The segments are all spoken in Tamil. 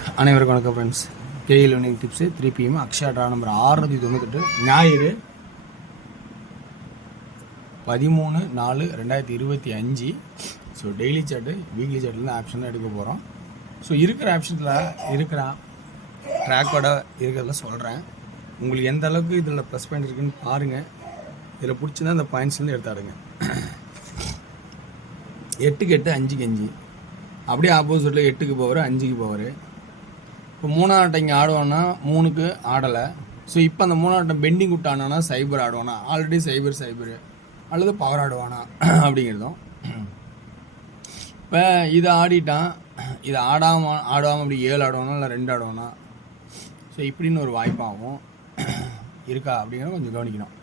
அனைவருக்கும் வணக்கம் friends. KL winning tips 3 PM Akshaya draw number 698 ஞாயிறு 13/4/2025. ஸோ டெய்லி சார்ட்டு வீக்லி சார்ட்லேருந்து ஆப்ஷன் தான் எடுக்க போகிறோம். ஸோ இருக்கிற ஆப்ஷனில் இருக்கிற ட்ராக்கோட இருக்கிறத சொல்கிறேன். உங்களுக்கு எந்த அளவுக்கு இதில் ப்ளஸ் பாயிண்ட் இருக்குன்னு பாருங்கள். இதில் பிடிச்சிருந்தா அந்த பாயிண்ட்ஸ்லேருந்து எடுத்தாடுங்க. 8க்கு 8 5க்கு 5 அப்படியே ஆப்போசிட்டில் 8க்கு பவர் 5க்கு பவர். இப்போ 3ஆம் ஆட்டம் இங்கே ஆடுவான்னா 3க்கு ஆடலை. ஸோ இப்போ அந்த 3ஆம் ஆட்டம் பெண்டிங் விட்டானா சைபர் ஆடுவானா, ஆல்ரெடி சைபர் அல்லது பவர் ஆடுவானா அப்படிங்கிறதும். இப்போ இதை ஆடிட்டான், இதை ஆடாமல் அப்படி 7 ஆடுவானா இல்லை 2 ஆடுவானா. ஸோ இப்படின்னு ஒரு வாய்ப்பாகும் இருக்கா அப்படிங்கிறத கொஞ்சம் கவனிக்கணும்.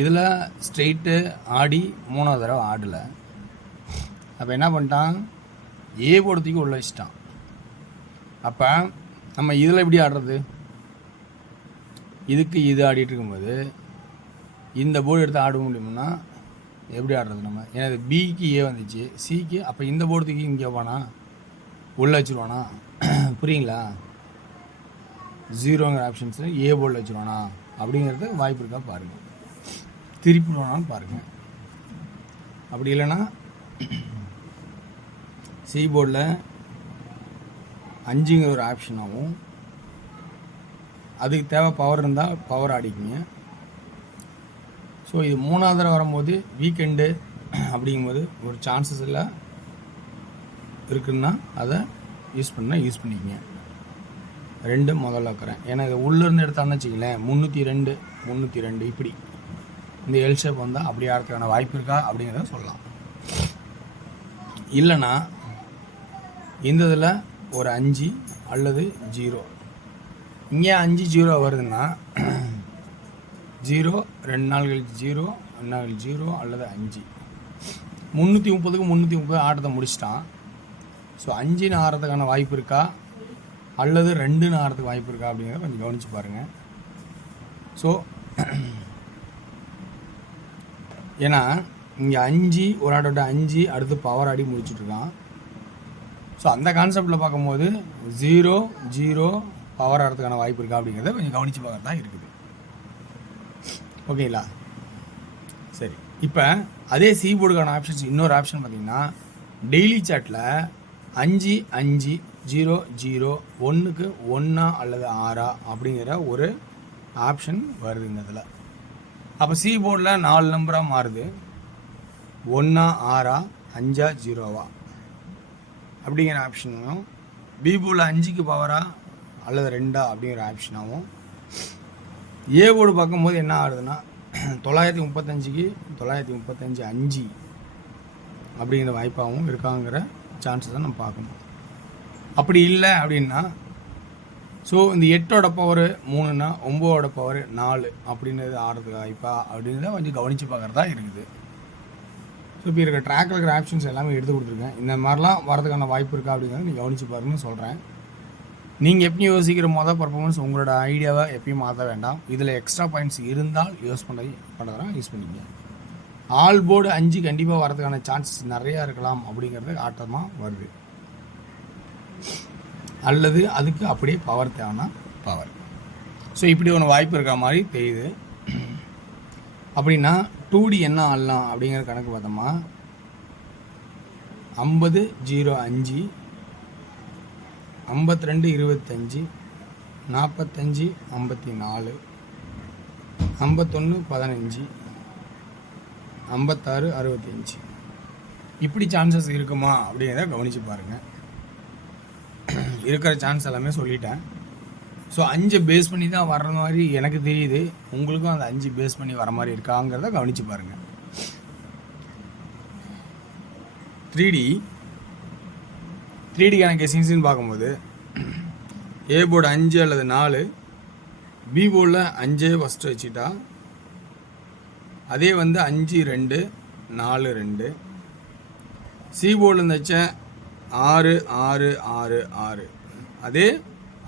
இதில் ஸ்ட்ரெயிட்டு ஆடி 3ஆவது தடவை ஆடலை. அப்போ என்ன பண்ணிட்டான், ஏ போடுறதுக்கு உள்ள வச்சிட்டான். அப்போ நம்ம இதில் எப்படி ஆடுறது, இதுக்கு இது ஆடிட்டு இருக்கும்போது இந்த போர்டு எடுத்து ஆட முடியும்னா எப்படி ஆடுறது நம்ம? ஏன்னா இது பிக்கு ஏ வந்துச்சு, சிக்கு. அப்போ இந்த போர்டுக்கு இங்கே போனா உள்ள வச்சுருவானா, புரியுங்களா? 0ங்கிற ஆப்ஷன்ஸு ஏ போர்டில் வச்சுருவானா அப்படிங்கிறது வாய்ப்பு இருக்கா பாருங்கள். திருப்பிடுவானான்னு பாருங்கள். அப்படி இல்லைன்னா சி போர்டில் 5ங்கிற ஒரு ஆப்ஷனாகவும், அதுக்கு தேவை பவர் இருந்தால் பவர் ஆடிக்குங்க. ஸோ இது 3ஆவது தடவை வரும்போது வீக்கெண்டு அப்படிங்கும்போது ஒரு சான்சஸ் இல்லை இருக்குன்னா அதை யூஸ் பண்ணிக்கங்க. 2 முதல்ல வைக்கிறேன். ஏன்னா இது உள்ளேருந்து எடுத்தான்னு வச்சுக்கலேன் 302 இப்படி இந்த எல் ஷேப் வந்தால் அப்படி ஆடுறதுக்கான வாய்ப்பு இருக்கா அப்படிங்கிறத சொல்லலாம். இல்லைன்னா இந்த இதில் ஒரு 5 அல்லது 0, இங்கே 5 0 வருதுன்னா 0 2 நாள் கழிச்சு 0 2 நாள் கழிச்சு 0 அல்லது 5 330க்கு 330 ஆட்டத்தை முடிச்சிட்டான். ஸோ 5ன்னு ஆடுறதுக்கான வாய்ப்பு இருக்கா அல்லது 2ன்னு ஆடுறதுக்கு வாய்ப்பு இருக்கா அப்படிங்கிறத கொஞ்சம் கவனித்து பாருங்கள். ஸோ ஏன்னா இங்கே 5 ஒரு ஆட்டோட 5 அடுத்து பவர் ஆடி முடிச்சுட்ருக்கான். ஸோ அந்த கான்செப்டில் பார்க்கும்போது 0 பவர் ஆகிறதுக்கான வாய்ப்பு இருக்கா அப்படிங்கிறத கொஞ்சம் கவனித்து பார்க்குறது தான் இருக்குது. ஓகேங்களா? சரி, இப்போ அதே சி போர்டுக்கான ஆப்ஷன்ஸ் இன்னொரு ஆப்ஷன் பார்த்தீங்கன்னா டெய்லி சாட்டில் 5 5 0 0 1க்கு 1 அல்லது 6 அப்படிங்கிற ஒரு ஆப்ஷன் வருது இந்த இதில். அப்போ சி போர்டில் 4 நம்பராக மாறுது, 1 6 5 0 அப்படிங்கிற ஆப்ஷனும், பி போர்டில் 5க்கு பவரா அல்லது 2 அப்படிங்கிற ஆப்ஷனாகவும், ஏ போர்டு பார்க்கும்போது என்ன ஆகுதுன்னா 935க்கு 935 5 அப்படிங்கிற வாய்ப்பாகவும் இருக்காங்கிற சான்சஸ் தான் நம்ம பார்க்கணும். அப்படி இல்லை அப்படின்னா ஸோ இந்த 8ஓட பவர் 3ன்னா 9ஓட பவர் 4 அப்படின்றது ஆடுறதுக்கு வாய்ப்பா அப்படின்றத கொஞ்சம் கவனித்து பார்க்குறதா இருக்குது. ஸோ இப்போ இருக்கிற ட்ராக்கில் இருக்கிற ஆப்ஷன்ஸ் எல்லாமே எடுத்து கொடுத்துருக்கேன். இந்த மாதிரிலாம் வரதுக்கான வாய்ப்பு இருக்கா அப்படிங்கிறத நீங்கள் கவனித்து பாருங்கன்னு சொல்கிறேன். நீங்கள் எப்பயும் யோசிக்கிற பர்ஃபார்மன்ஸ் உங்களோட ஐடியாவை எப்பயும் மாற்ற வேண்டாம். இதில் எக்ஸ்ட்ரா பாயிண்ட்ஸ் இருந்தால் யூஸ் பண்ணுறதுனா யூஸ் பண்ணிக்கங்க. ஆல் போர்டு 5 கண்டிப்பாக வரதுக்கான சான்சஸ் நிறையா இருக்கலாம் அப்படிங்கிறது ஆட்டமாக வருது. அல்லது அதுக்கு அப்படியே பவர் தேவைன்னா பவர். ஸோ இப்படி ஒன்று வாய்ப்பு இருக்கிற மாதிரி தெரியுது. அப்படின்னா 2D என்ன ஆடலாம் அப்படிங்கிற கணக்கு பார்த்தோமா 50 0 5 52 25 45 54 51 15 56 65 இப்படி சான்சஸ் இருக்குமா அப்படிங்கிறத கவனித்து பாருங்கள். இருக்கிற சான்ஸ் எல்லாமே சொல்லிட்டேன். ஸோ 5 பேஸ் பண்ணி தான் வர்ற மாதிரி எனக்கு தெரியுது. உங்களுக்கும் அந்த 5 பேஸ் பண்ணி வர மாதிரி இருக்காங்கிறத கவனித்து பாருங்கள். 3Dக்கான கெஸிங்ஸ்ன்னு பார்க்கும்போது ஏ போர்டு 5 அல்லது 4, பி போர்டில் 5 ஃபஸ்ட்டு வச்சுட்டா, அதே 5 2 4 2, சி போர்டில் இருந்துச்ச 6 6 6 6, அதே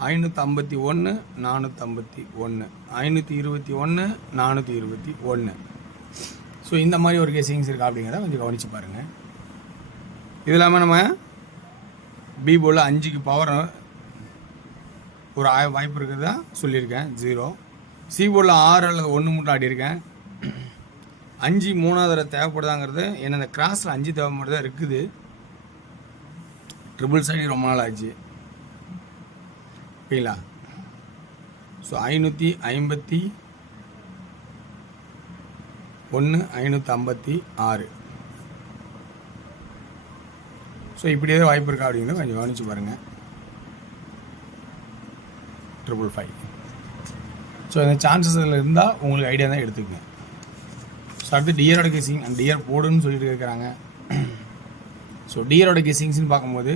551 451 521 421. ஸோ இந்த மாதிரி ஒரு கெஸிங்ஸ் இருக்கா அப்படிங்கிறத கொஞ்சம் கவனித்து பாருங்கள். இது இல்லாமல் நம்ம பி போர்டில் 5க்கு பவர் ஒரு வாய்ப்பு இருக்கிறதா சொல்லியிருக்கேன் 0. சி போர்டில் 6 அல்லது 1 மட்டும் ஆடியிருக்கேன். 5 3வது தடவை தேவைப்படுதாங்கிறது என்ன, இந்த கிராஸில் 5 தேவைப்படுறதா இருக்குது. ட்ரிபிள் சைடு ரொம்ப நாள் ஆச்சு ஓகேங்களா. ஸோ 551 556. ஸோ இப்படி ஏதோ வாய்ப்பு இருக்கா அப்படிங்கிறத கொஞ்சம் கவனிச்சு பாருங்கள். 555. ஸோ இந்த சான்சஸ் இதில் இருந்தால் உங்களுக்கு ஐடியா தான் எடுத்துக்கங்க. ஸோ அடுத்து டியரோட கெஸிங் அண்ட் டியர் போடுன்னு சொல்லிட்டு இருக்கிறாங்க. ஸோ டியரோட கெஸிங்ஸ்ன்னு பார்க்கும்போது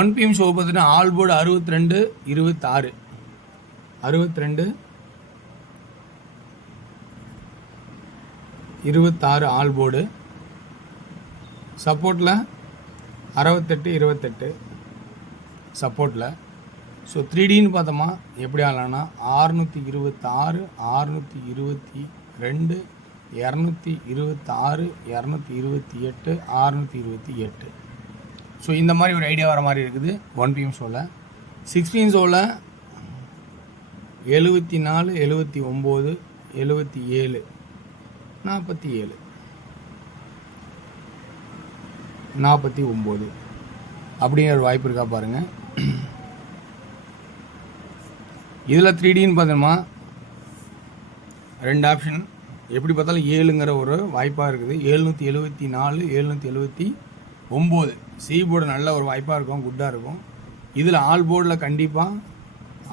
1 PM ஷோ பார்த்தீங்கன்னா ஆல் போர்டு 62 26 62 26 ஆல் போர்டு. சப்போர்ட்டில் 68 28 சப்போர்ட்டில். ஸோ 3Dன்னு பார்த்தோமா எப்படி ஆகலான்னா 626 622 226 228 628. ஸோ இந்த மாதிரி ஒரு ஐடியா வர மாதிரி இருக்குது 1 PM ஷோவில். 6 PM ஷோவில் 74 79 77 47 49 அப்படிங்கிற ஒரு வாய்ப்பு இருக்கா பாருங்கள். இதில் 3Dன்னு பார்த்தோமா 2 ஆப்ஷன் எப்படி பார்த்தாலும் 7ங்கிற ஒரு வாய்ப்பாக இருக்குது. 774 779 சி போர்டு நல்ல ஒரு வாய்ப்பாக இருக்கும், குட்டாக இருக்கும். இதில் ஆல் போர்டில் கண்டிப்பாக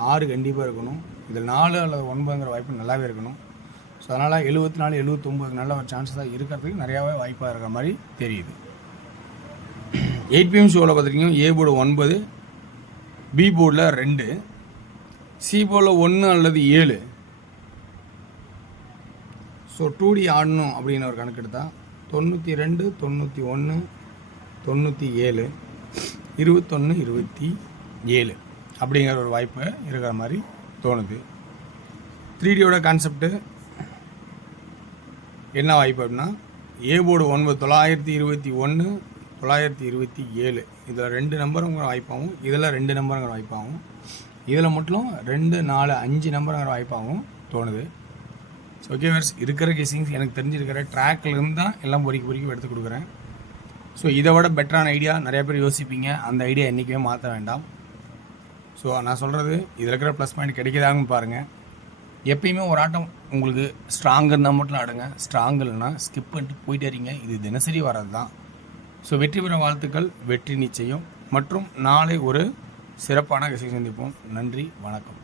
6 கண்டிப்பாக இருக்கணும். இதில் 4 அல்லது 9ங்கிற வாய்ப்பு நல்லாவே இருக்கணும். ஸோ அதனால் 74 79 நல்ல ஒரு சான்சஸாக இருக்கிறதுக்கு நிறையாவே வாய்ப்பாக இருக்கிற மாதிரி தெரியுது. 8 PM ஷோவில் பார்த்துட்டிங்கன்னா ஏ போர்டு 9, பி போர்டில் 2, சி போர்டில் 1 அல்லது 7. ஸோ 2D ஆடணும் அப்படின்னு ஒரு கணக்கு எடுத்தால் 92 91 97 21 27 அப்படிங்கிற ஒரு வாய்ப்பு இருக்கிற மாதிரி தோணுது. 3Dயோட கான்செப்டு என்ன வாய்ப்பு அப்படின்னா ஏ போர்டு 9 921 927 இதில் 2 நம்பருங்கிற வாய்ப்பாகவும் இதில் 2 நம்பருங்கிற வாய்ப்பாகவும் இதில் மட்டும் 2 4 5 நம்பருங்கிற வாய்ப்பாகவும் தோணுது. ஸோ ஓகே வேர்ஸ் இருக்கிற கெஸிங்ஸ் எனக்கு தெரிஞ்சிருக்கிற ட்ராக்கில் இருந்து தான் எல்லாம் பொறுக்கி எடுத்து கொடுக்குறேன். ஸோ இதை விட பெட்டரான ஐடியா நிறைய பேர் யோசிப்பீங்க, அந்த ஐடியா என்றைக்குமே மாற்ற வேண்டாம். ஸோ நான் சொல்கிறது இதில் இருக்கிற ப்ளஸ் பாயிண்ட் கிடைக்குதாங்கன்னு பாருங்கள். எப்பயுமே ஒரு ஆட்டம் உங்களுக்கு ஸ்ட்ராங் இருந்தால் மட்டும் ஆடுங்க, ஸ்ட்ராங் இல்லைன்னா ஸ்கிப் பண்ணிட்டு போயிட்டே இருங்க. இது தினசரி வர்றது தான். ஸோ வெற்றி பெற வாழ்த்துக்கள், வெற்றி நிச்சயம். மற்றும் நாளை ஒரு சிறப்பான கெஸிங் சந்திப்போம். நன்றி, வணக்கம்.